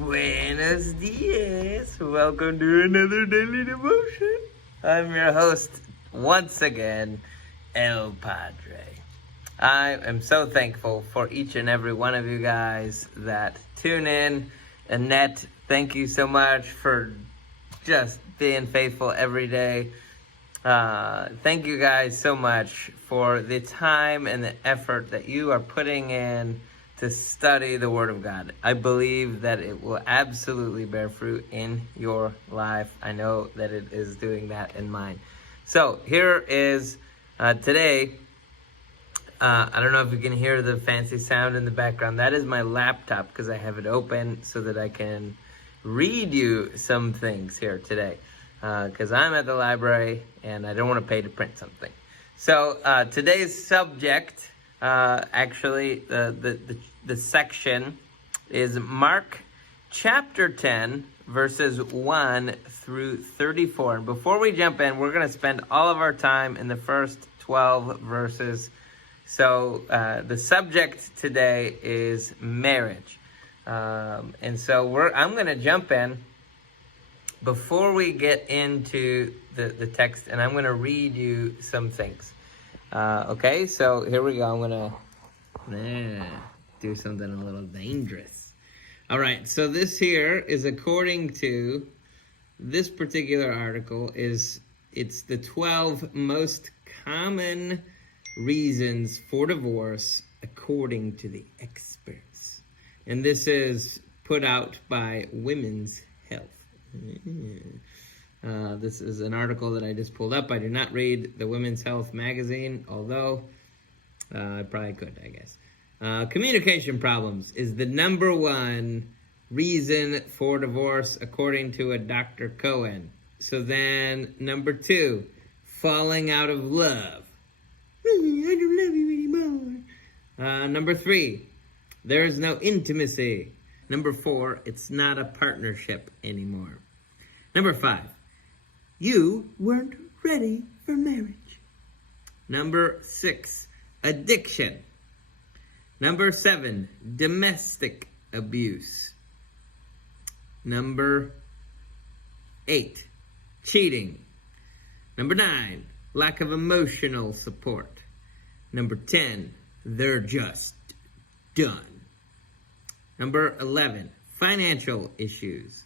Buenos dias. Welcome to another daily devotion. I'm your host, once again, El Padre. I am so thankful for each and every one of you guys that tune in. Annette, thank you so much for just being faithful every day. Thank you guys so much for the time and the effort that you are putting in to study the Word of God. I believe that it will absolutely bear fruit in your life. I know that it is doing that in mine. So here is today. I don't know if you can hear the fancy sound in the background. That is my laptop because I have it open so that I can read you some things here today. Because I'm at the library and I don't want to pay to print something. So today's subject, actually, the section is Mark chapter 10, verses 1 through 34. And before we jump in, we're going to spend all of our time in the first 12 verses. So the subject today is marriage. And so I'm going to jump in before we get into the text, and I'm going to read you some things. Okay, so here we go. I'm going to do something a little dangerous. All right, so this here is according to this particular article. It's the 12 most common reasons for divorce according to the experts. And this is put out by Women's Health. This is an article that I just pulled up. I do not read the Women's Health magazine, although I probably could, I guess. Communication problems is the number one reason for divorce, according to a Dr. Cohen. So then, number 2, falling out of love. I don't love you anymore. Number 3, there is no intimacy. Number 4, it's not a partnership anymore. Number 5, you weren't ready for marriage. Number 6, addiction. Number 7, domestic abuse. Number 8, cheating. Number 9, lack of emotional support. Number 10, they're just done. Number 11, financial issues.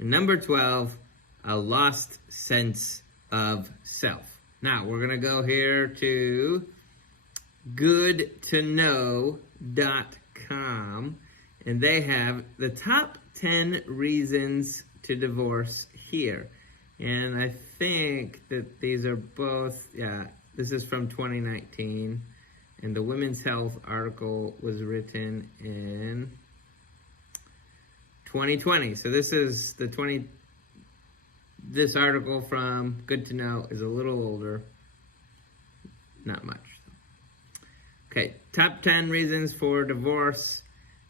And number 12, a lost sense of self. Now, we're going to go here to goodtoknow.com, and they have the top 10 reasons to divorce here. And I think that these are both, this is from 2019, and the Women's Health article was written in 2020. So this is this article from Good to Know is a little older. Not much. Okay, top 10 reasons for divorce.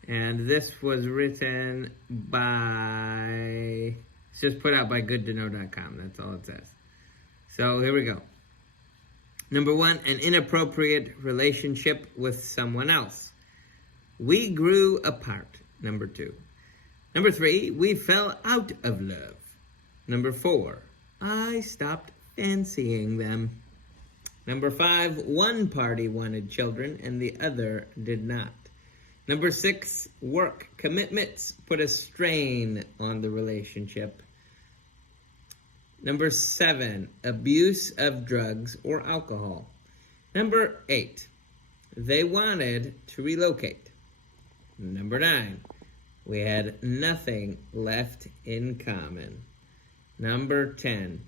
And this was written by, it's just put out by goodtoknow.com. That's all it says. So here we go. Number 1, an inappropriate relationship with someone else. We grew apart. Number 2. Number 3, we fell out of love. Number 4, I stopped fancying them. Number 5, one party wanted children and the other did not. Number 6, work commitments put a strain on the relationship. Number 7, abuse of drugs or alcohol. Number 8, they wanted to relocate. Number 9, we had nothing left in common. Number 10,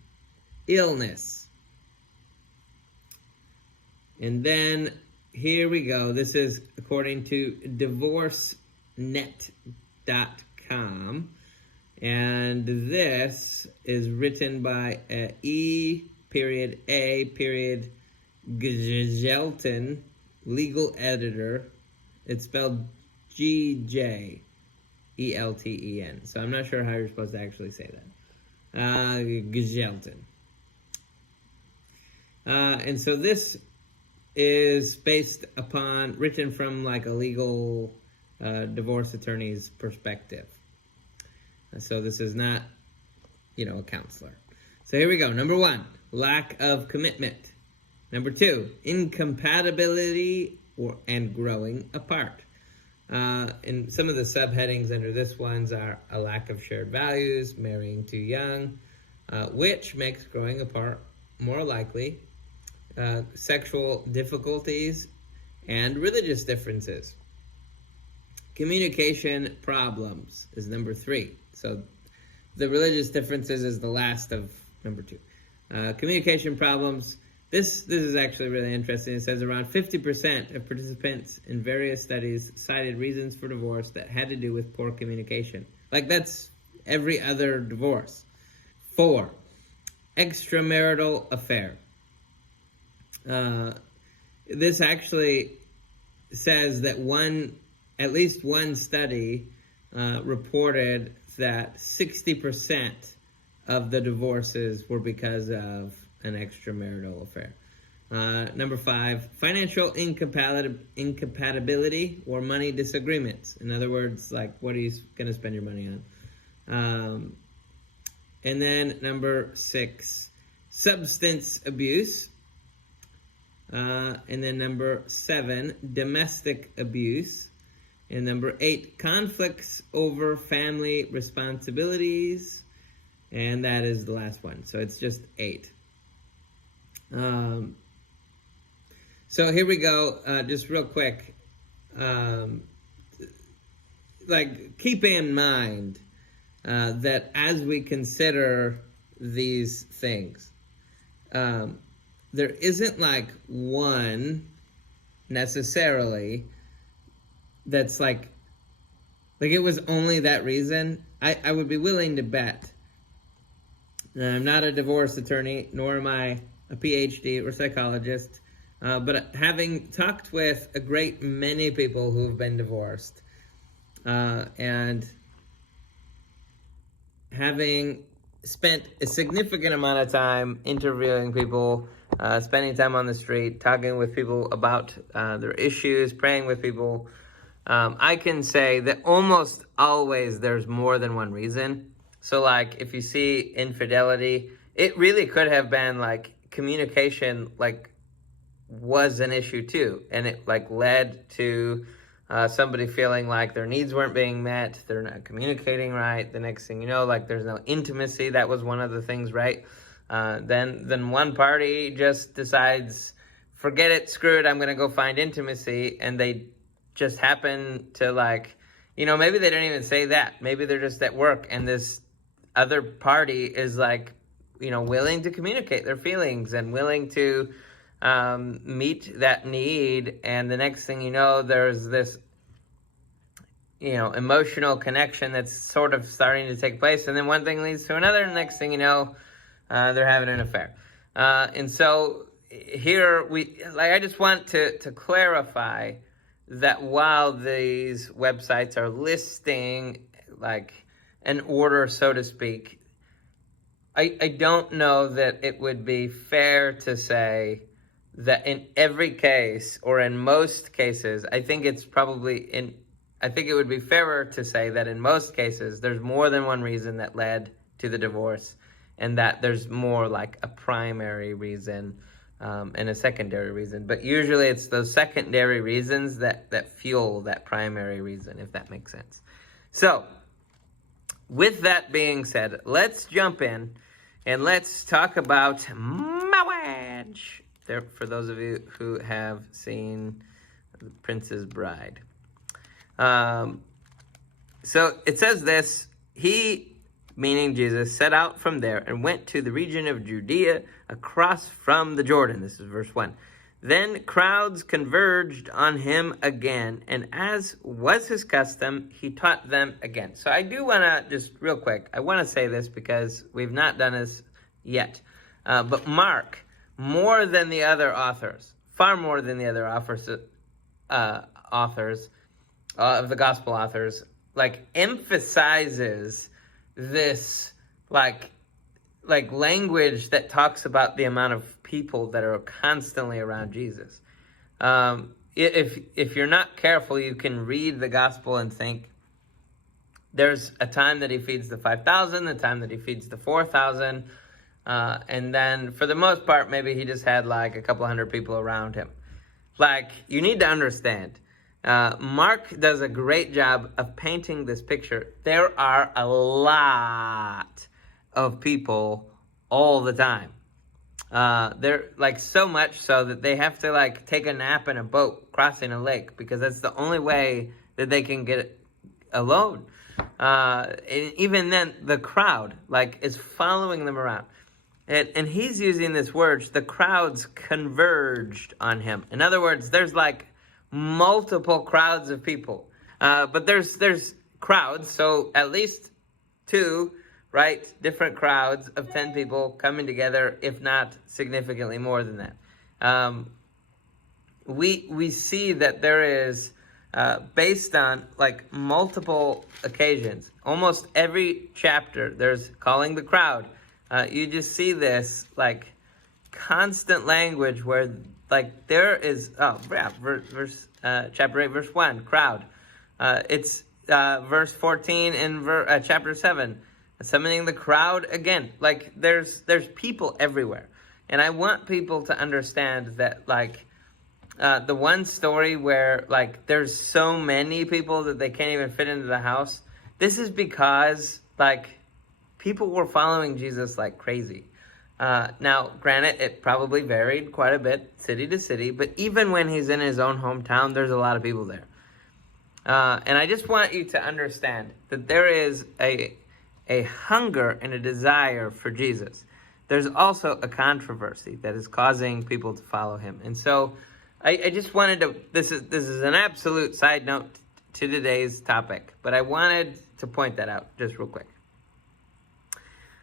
illness. And then here we go. This is according to divorcenet.com. And this is written by E.A. Gjelten, legal editor. It's spelled Gjelten. So I'm not sure how you're supposed to actually say that. Gjelten. And so this is based upon, written from like a legal divorce attorney's perspective. So this is not, a counselor. So here we go. Number 1, lack of commitment. Number 2, incompatibility and growing apart. And some of the subheadings under this ones are a lack of shared values, marrying too young, which makes growing apart more likely, sexual difficulties, and religious differences. Communication problems is number 3. So the religious differences is the last of number 2. Communication problems. This is actually really interesting. It says around 50% of participants in various studies cited reasons for divorce that had to do with poor communication. Like, that's every other divorce. 4, extramarital affair. This actually says that at least one study reported that 60% of the divorces were because of an extramarital affair. Number 5, financial incompatibility or money disagreements. In other words, like, what are you going to spend your money on? And then number 6, substance abuse. And then number 7, domestic abuse. And number 8, conflicts over family responsibilities. And that is the last one. So it's just 8. So here we go. Just real quick. Keep in mind that as we consider these things, there isn't one necessarily that's like it was only that reason. I would be willing to bet. I'm not a divorce attorney, nor am I a PhD or psychologist, but having talked with a great many people who've been divorced, and having spent a significant amount of time interviewing people, spending time on the street, talking with people about their issues, praying with people, I can say that almost always there's more than one reason. So if you see infidelity, it really could have been communication was an issue too, and it led to somebody feeling like their needs weren't being met, they're not communicating right. The next thing you know, there's no intimacy. That was one of the things, right? Then one party just decides, forget it, screw it, I'm gonna go find intimacy, and they just happen to maybe they didn't even say that. Maybe they're just at work, and this other party is willing to communicate their feelings and willing to meet that need. And the next thing you know, there's this, emotional connection that's sort of starting to take place. And then one thing leads to another, and the next thing you know, they're having an affair. And so here I just want to clarify that while these websites are listing an order, so to speak, I don't know that it would be fair to say that in every case or in most cases. I think it would be fairer to say that in most cases there's more than one reason that led to the divorce, and that there's more a primary reason and a secondary reason. But usually it's those secondary reasons that fuel that primary reason, if that makes sense. So with that being said, let's jump in and let's talk about marriage. There, for those of you who have seen The Princess Bride. So it says this: he, meaning Jesus, set out from there and went to the region of Judea across from the Jordan. This is verse 1. Then crowds converged on him again, and as was his custom, he taught them again. So I do want to just real quick, I want to say this because we've not done this yet. But Mark, more than the other authors, far more than the other authors of the gospel authors, emphasizes this language that talks about the amount of people that are constantly around Jesus. If you're not careful, you can read the gospel and think, There's a time that he feeds the 5,000, the time that he feeds the 4,000. And then for the most part, maybe he just had like a couple hundred people around him. Like, you need to understand, Mark does a great job of painting this picture. There are a lot of people all the time. They're like so much so that they have to like take a nap in a boat crossing a lake, because that's the only way that they can get alone. And even then, the crowd like is following them around. And he's using this word, the crowds converged on him. In other words, there's like multiple crowds of people. But there's crowds, so at least two, right, different crowds of 10 people coming together, if not significantly more than that. We see that there is, based on like multiple occasions, almost every chapter, there's calling the crowd. You just see this like constant language where like there is, chapter 8, verse 1, crowd. It's verse 14 in chapter 7, summoning the crowd again. Like there's people everywhere. And I want people to understand that like the one story where like there's so many people that they can't even fit into the house, this is because like people were following Jesus like crazy. Now, granted, it probably varied quite a bit, city to city, but even when he's in his own hometown, there's a lot of people there. And I just want you to understand that there is a hunger and a desire for Jesus. There's also a controversy that is causing people to follow him. And so I just wanted to, this is an absolute side note to today's topic, but I wanted to point that out just real quick.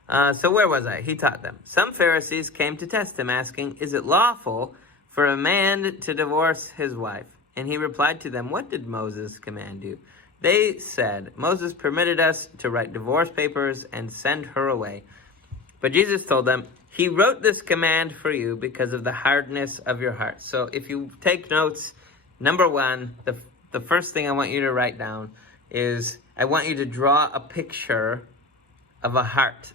So where was I? He taught them. Some Pharisees came to test him, asking, "Is it lawful for a man to divorce his wife?" And he replied to them, "What did Moses command you?" They said, "Moses permitted us to write divorce papers and send her away." But Jesus told them, "He wrote this command for you because of the hardness of your heart." So if you take notes, number one, the first thing I want you to write down is I want you to draw a picture of a heart.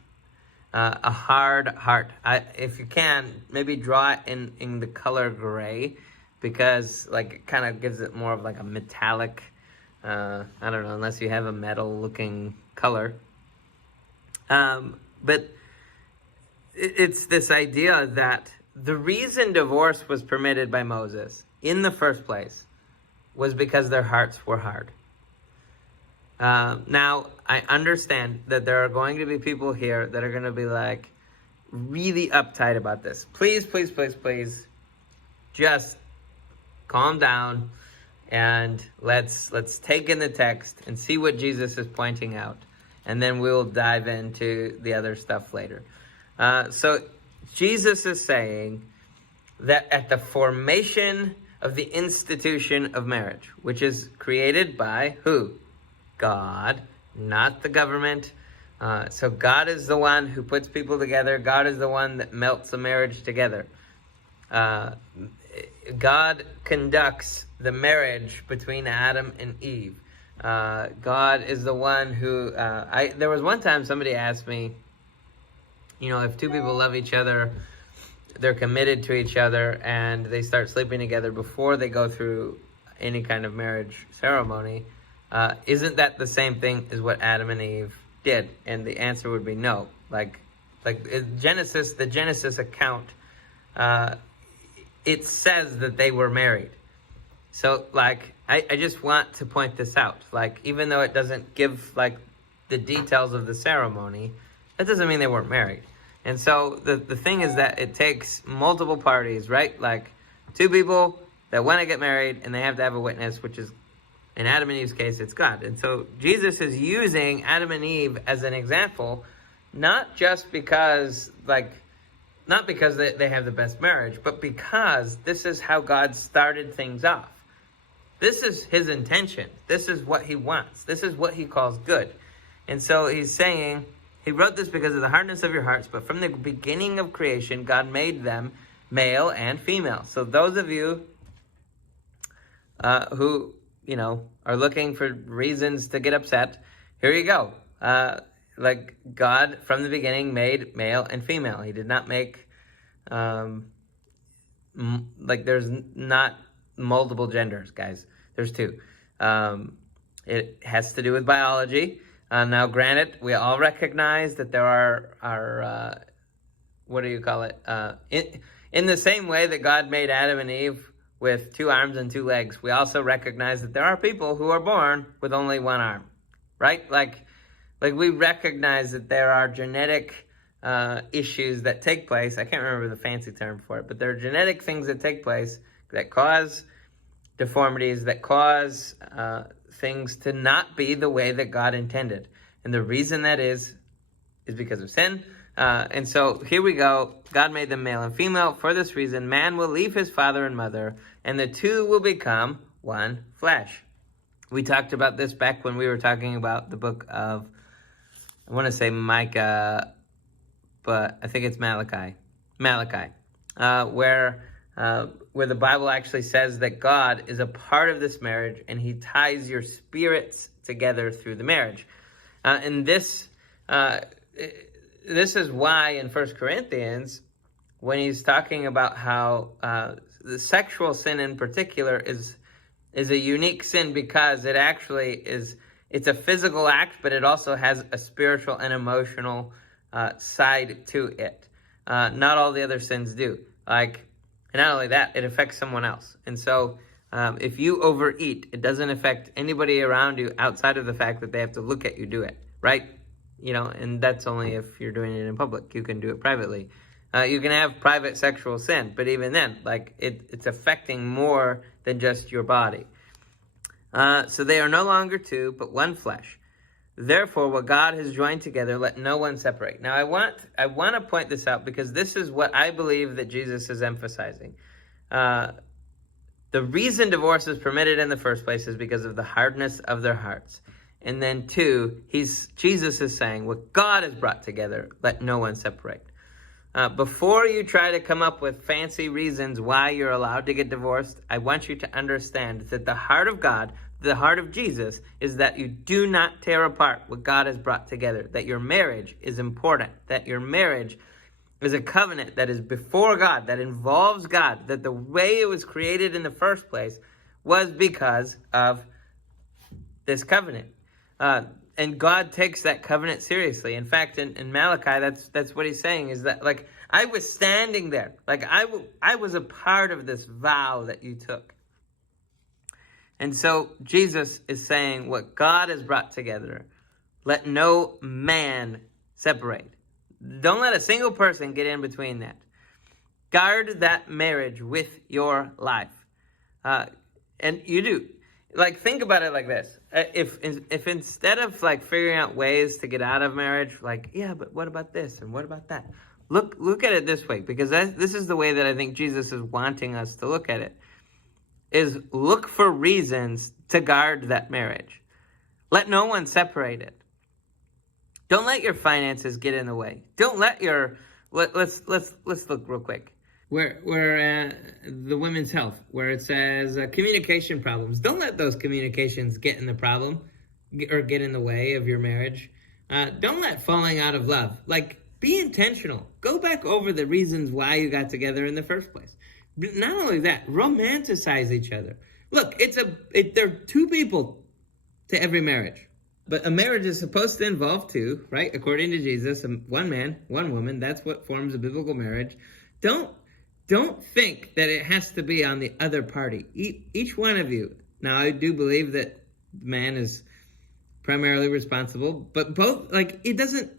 A hard heart. If you can, maybe draw it in the color gray, because like it kind of gives it more of like a metallic, I don't know, unless you have a metal looking color. But it's this idea that the reason divorce was permitted by Moses in the first place was because their hearts were hard. Now, I understand that there are going to be people here that are going to be like really uptight about this. Please, please, please, please, just calm down and let's take in the text and see what Jesus is pointing out. And then we'll dive into the other stuff later. So Jesus is saying that at the formation of the institution of marriage, which is created by who? God, not the government. So God is the one who puts people together. God is the one that melts a marriage together. God conducts the marriage between Adam and Eve. God is the one who, there was one time somebody asked me, if two people love each other, they're committed to each other, and they start sleeping together before they go through any kind of marriage ceremony, isn't that the same thing as what Adam and Eve did? And the answer would be no. Like the Genesis account, it says that they were married. So I just want to point this out. Even though it doesn't give the details of the ceremony, that doesn't mean they weren't married. And so the thing is that it takes multiple parties, right? Two people that want to get married, and they have to have a witness, which is, in Adam and Eve's case, it's God. And so Jesus is using Adam and Eve as an example, not just because, not because they have the best marriage, but because this is how God started things off. This is his intention. This is what he wants. This is what he calls good. And so he's saying, he wrote this because of the hardness of your hearts, but from the beginning of creation, God made them male and female. So those of you who, are looking for reasons to get upset, here you go. Like God from the beginning made male and female. He did not make, like there's not multiple genders, guys. There's two. It has to do with biology. Now, granted, we all recognize that there are what do you call it? In the same way that God made Adam and Eve with 2 arms and 2 legs, we also recognize that there are people who are born with only 1 arm, right? Like we recognize that there are genetic issues that take place. I can't remember the fancy term for it, but there are genetic things that take place that cause deformities, that cause things to not be the way that God intended. And the reason that is because of sin. And so here we go. God made them male and female. For this reason, man will leave his father and mother, and the two will become one flesh. We talked about this back when we were talking about the book of, I want to say Micah, but I think it's Malachi, where the Bible actually says that God is a part of this marriage, and he ties your spirits together through the marriage. And this is why in 1 Corinthians, when he's talking about how the sexual sin in particular is a unique sin, because it actually it's a physical act, but it also has a spiritual and emotional side to it. Not all the other sins do. And not only that, it affects someone else. And so if you overeat, it doesn't affect anybody around you outside of the fact that they have to look at you do it, right? And that's only if you're doing it in public. You can do it privately. You can have private sexual sin, but even then, it's affecting more than just your body. So they are no longer two, but one flesh. Therefore, what God has joined together, let no one separate. Now, I want to point this out, because this is what I believe that Jesus is emphasizing. The reason divorce is permitted in the first place is because of the hardness of their hearts. And then 2, Jesus is saying, what God has brought together, let no one separate. Before you try to come up with fancy reasons why you're allowed to get divorced, I want you to understand that the heart of God, the heart of Jesus, is that you do not tear apart what God has brought together, that your marriage is important, that your marriage is a covenant that is before God, that involves God, that the way it was created in the first place was because of this covenant. And God takes that covenant seriously. In fact, in Malachi, that's what he's saying, is that I was standing there, I was a part of this vow that you took. And so Jesus is saying, what God has brought together, let no man separate. Don't let a single person get in between that. Guard that marriage with your life. And you do. Think about it like this. If instead of figuring out ways to get out of marriage, yeah, but what about this and what about that? Look at it this way, because this is the way that I think Jesus is wanting us to look at it, is look for reasons to guard that marriage. Let no one separate it. Don't let your finances get in the way. Don't let let's look real quick. Where the women's health, where it says communication problems. Don't let those communications get in the problem or get in the way of your marriage. Don't let falling out of love. Be intentional. Go back over the reasons why you got together in the first place. Not only that, romanticize each other. Look, there are 2 people to every marriage. But a marriage is supposed to involve 2, right? According to Jesus, 1 man, 1 woman. That's what forms a biblical marriage. Don't think that it has to be on the other party. Each one of you. Now, I do believe that the man is primarily responsible, but both, it doesn't,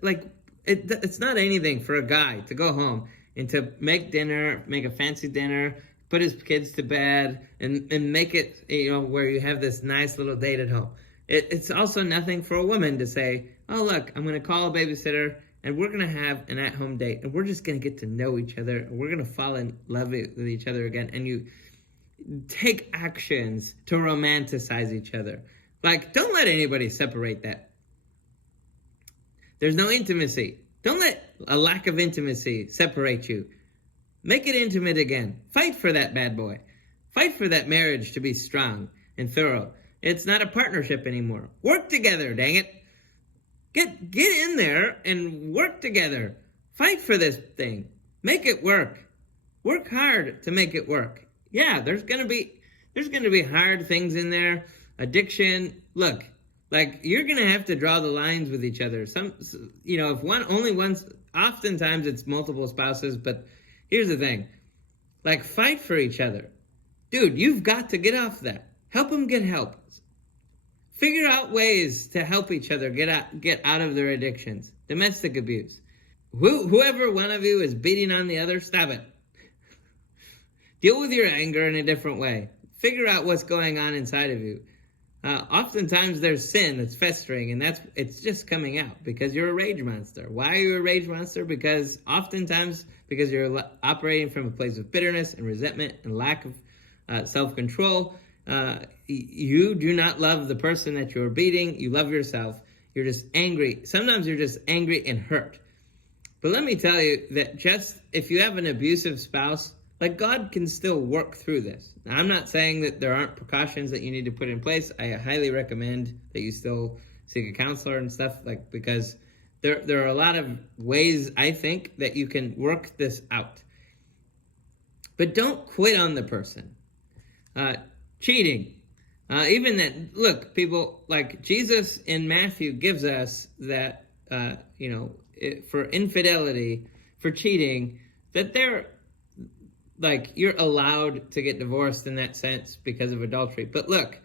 it's not anything for a guy to go home and to make a fancy dinner, put his kids to bed, and make it, where you have this nice little date at home. It's also nothing for a woman to say, oh, look, I'm going to call a babysitter, and we're going to have an at-home date, and we're just going to get to know each other, and we're going to fall in love with each other again. And you take actions to romanticize each other. Don't let anybody separate that. There's no intimacy. Don't let a lack of intimacy separate you. Make it intimate again. Fight for that bad boy. Fight for that marriage to be strong and thorough. It's not a partnership anymore. Work together, dang it. Get in there and work together. Fight for this thing. Make it work. Work hard to make it work. Yeah, there's gonna be hard things in there. Addiction. Look, like, you're gonna have to draw the lines with each other. If only once. Oftentimes it's multiple spouses, but here's the thing. Like, fight for each other. Dude, you've got to get off that. Help them get help. Figure out ways to help each other get out of their addictions. Domestic abuse. Whoever one of you is beating on the other, stop it. Deal with your anger in a different way. Figure out what's going on inside of you. Oftentimes there's sin that's festering, and it's just coming out because you're a rage monster. Why are you a rage monster? Because you're operating from a place of bitterness and resentment and lack of self-control. You do not love the person that you're beating. You love yourself. You're just angry. Sometimes you're just angry and hurt. But let me tell you that just if you have an abusive spouse, like, God can still work through this. Now, I'm not saying that there aren't precautions that you need to put in place. I highly recommend that you still seek a counselor and stuff, like, because there are a lot of ways, I think, that you can work this out. But don't quit on the person. Cheating. Even that, look, people, like, Jesus in Matthew gives us that, for infidelity, for cheating, that you're allowed to get divorced in that sense because of adultery. But look,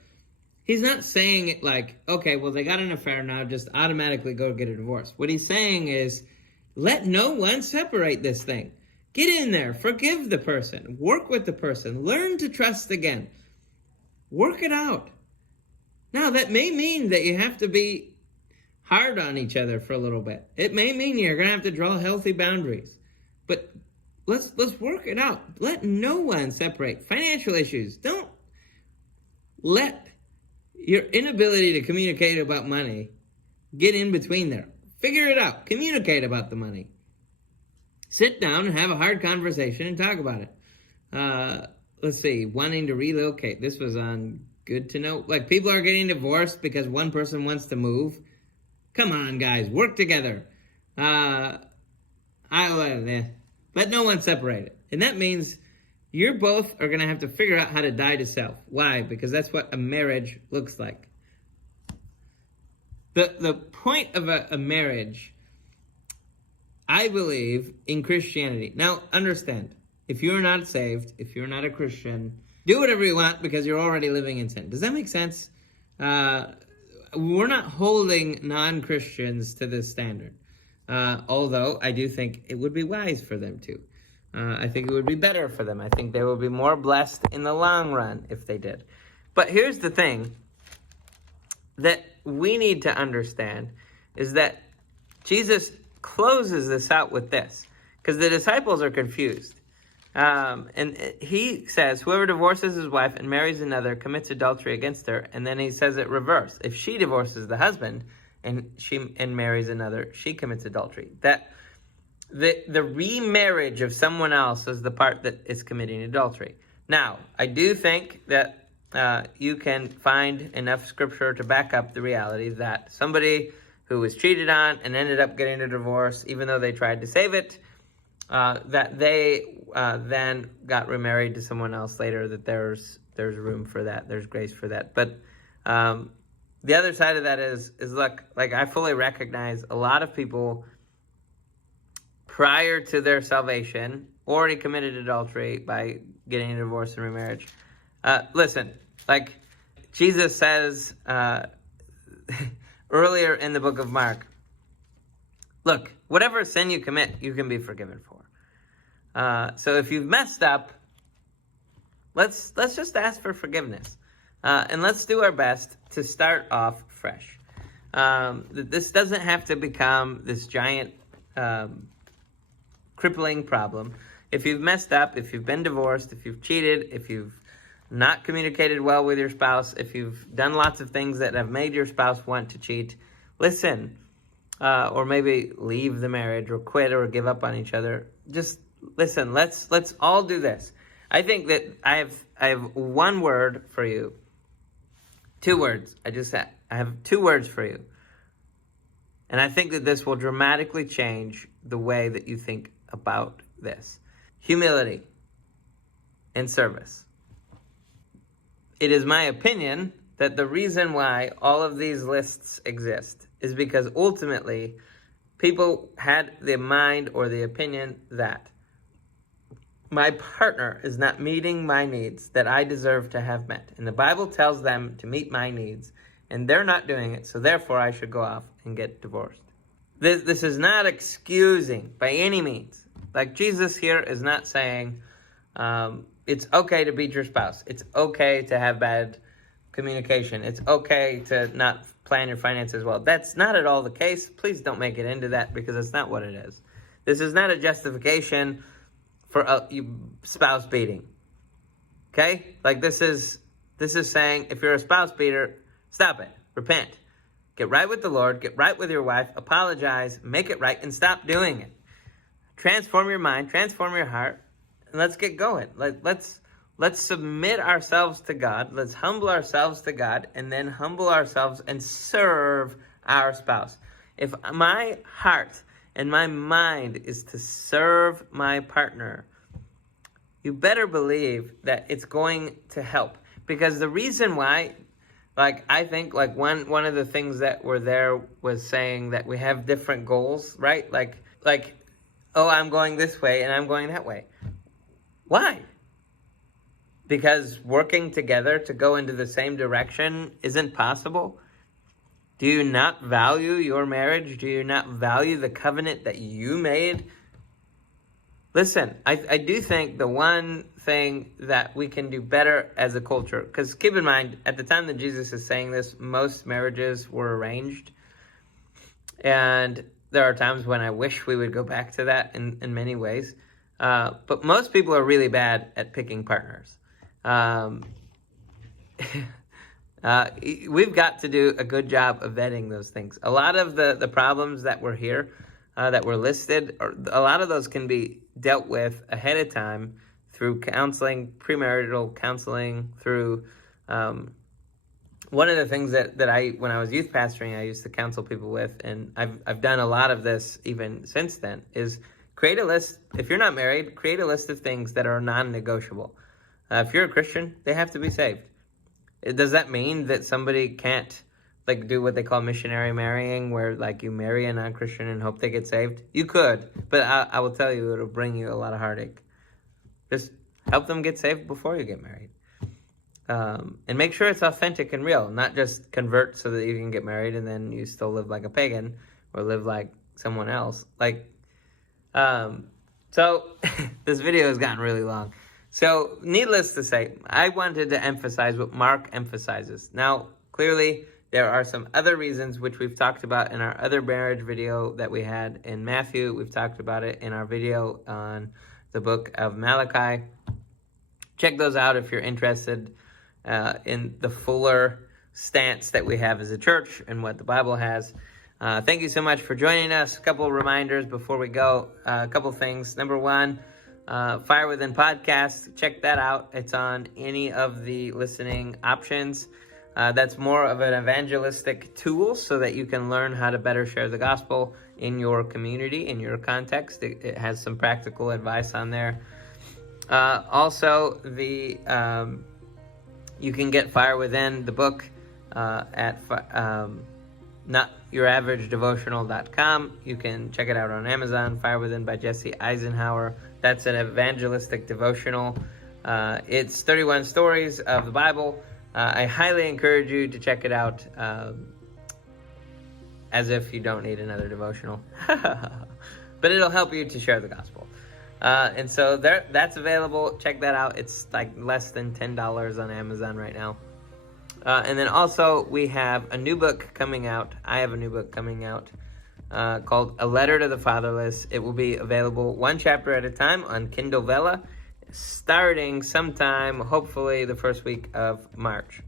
he's not saying it like, okay, well, they got an affair now, just automatically go get a divorce. What he's saying is, let no one separate this thing. Get in there, forgive the person, work with the person, learn to trust again. Work it out. Now, that may mean that you have to be hard on each other for a little bit. It may mean you're going to have to draw healthy boundaries. But let's work it out. Let no one separate. Financial issues. Don't let your inability to communicate about money get in between there. Figure it out. Communicate about the money. Sit down and have a hard conversation and talk about it. Let's see. Wanting to relocate. This was on Good to Know. Like, people are getting divorced because one person wants to move. Come on, guys. Work together. Let no one separate it. And that means you both are going to have to figure out how to die to self. Why? Because that's what a marriage looks like. The point of a marriage, I believe, in Christianity. Now, understand, if you're not saved, if you're not a Christian, do whatever you want because you're already living in sin. Does that make sense? We're not holding non-Christians to this standard. Although I do think it would be wise for them to. I think it would be better for them. I think they would be more blessed in the long run if they did. But here's the thing that we need to understand is that Jesus closes this out with this, because the disciples are confused. And he says, whoever divorces his wife and marries another commits adultery against her. And then he says it reverse. If she divorces the husband and marries another, she commits adultery. That the remarriage of someone else is the part that is committing adultery. Now, I do think that you can find enough scripture to back up the reality that somebody who was cheated on and ended up getting a divorce, even though they tried to save it, that they then got remarried to someone else later, that there's room for that, there's grace for that. But the other side of that is look, like, I fully recognize a lot of people prior to their salvation already committed adultery by getting a divorce and remarriage. Listen, like Jesus says earlier in the book of Mark, look, whatever sin you commit, you can be forgiven for. So if you've messed up, let's just ask for forgiveness. And let's do our best to start off fresh. This doesn't have to become this giant crippling problem. If you've messed up, if you've been divorced, if you've cheated, if you've not communicated well with your spouse, if you've done lots of things that have made your spouse want to cheat, listen. Or maybe leave the marriage or quit or give up on each other. Just listen, let's all do this. I think that I have one word for you. 2 words. I have 2 words for you. And I think that this will dramatically change the way that you think about this. Humility and service. It is my opinion that the reason why all of these lists exist is because ultimately people had the mind or the opinion that my partner is not meeting my needs that I deserve to have met. And the Bible tells them to meet my needs, and they're not doing it, so therefore I should go off and get divorced. This is not excusing by any means. Like, Jesus here is not saying it's okay to beat your spouse. It's okay to have bad communication. It's okay to not plan your finances well. That's not at all the case. Please don't make it into that, because it's not what it is. This is not a justification for spouse beating. Okay? Like, this is saying, if you're a spouse beater, stop it. Repent. Get right with the Lord. Get right with your wife. Apologize. Make it right, and stop doing it. Transform your mind. Transform your heart. And let's get going. Let's submit ourselves to God. Let's humble ourselves to God, and then humble ourselves and serve our spouse. If my heart and my mind is to serve my partner, you better believe that it's going to help. Because the reason why, I think one of the things that were there was saying that we have different goals, right? Like, oh, I'm going this way and I'm going that way. Why? Because working together to go into the same direction isn't possible? Do you not value your marriage? Do you not value the covenant that you made? Listen, I do think the one thing that we can do better as a culture, because keep in mind, at the time that Jesus is saying this, most marriages were arranged. And there are times when I wish we would go back to that in many ways. But most people are really bad at picking partners. We've got to do a good job of vetting those things. A lot of the problems that were here, that were listed, a lot of those can be dealt with ahead of time through counseling, premarital counseling, through one of the things that when I was youth pastoring, I used to counsel people with, and I've done a lot of this even since then, is create a list. If you're not married, create a list of things that are non-negotiable. If you're a Christian, they have to be saved. Does that mean that somebody can't do what they call missionary marrying, where you marry a non-Christian and hope they get saved? You could, but I will tell you, it'll bring you a lot of heartache. Just help them get saved before you get married. And make sure it's authentic and real, not just convert so that you can get married and then you still live like a pagan or live like someone else. So this video has gotten really long. So needless to say, I wanted to emphasize what Mark emphasizes. Now, clearly, there are some other reasons which we've talked about in our other marriage video that we had in Matthew. We've talked about it in our video on the book of Malachi. Check those out if you're interested in the fuller stance that we have as a church and what the Bible has. Thank you so much for joining us. A couple of reminders before we go. A couple things. Number one, Fire Within Podcast. Check that out. It's on any of the listening options. That's more of an evangelistic tool so that you can learn how to better share the gospel in your community, in your context. It has some practical advice on there. Also, you can get Fire Within, the book, at notyouraveragedevotional.com. You can check it out on Amazon. Fire Within by Jesse Eisenhower. That's an evangelistic devotional. It's 31 stories of the Bible. I highly encourage you to check it out, as if you don't need another devotional. But it'll help you to share the gospel. And so that's available. Check that out. It's less than $10 on Amazon right now. And then also we have a new book coming out. I have a new book coming out called A Letter to the Fatherless. It will be available one chapter at a time on Kindle Vella, starting sometime, hopefully the first week of March,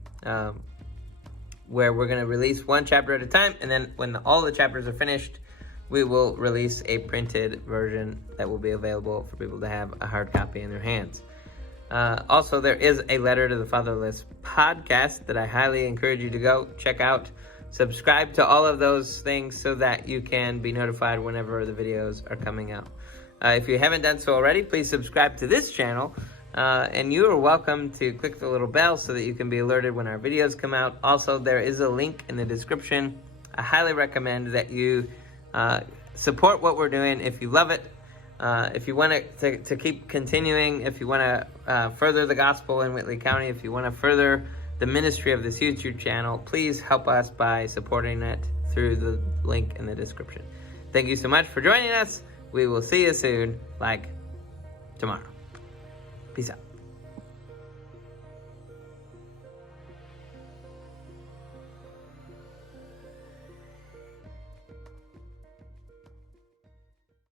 where we're going to release one chapter at a time. And then when all the chapters are finished, we will release a printed version that will be available for people to have a hard copy in their hands. Also, there is a Letter to the Fatherless podcast that I highly encourage you to go check out. subscribe to all of those things so that you can be notified whenever the videos are coming out. If you haven't done so already, please subscribe to this channel. And you are welcome to click the little bell so that you can be alerted when our videos come out. Also, there is a link in the description. I highly recommend that you support what we're doing if you love it. If you want to keep continuing, if you want to further the gospel in Whitley County, if you want to further the ministry of this YouTube channel, please help us by supporting it through the link in the description. Thank you so much for joining us. We will see you soon, like tomorrow. Peace out.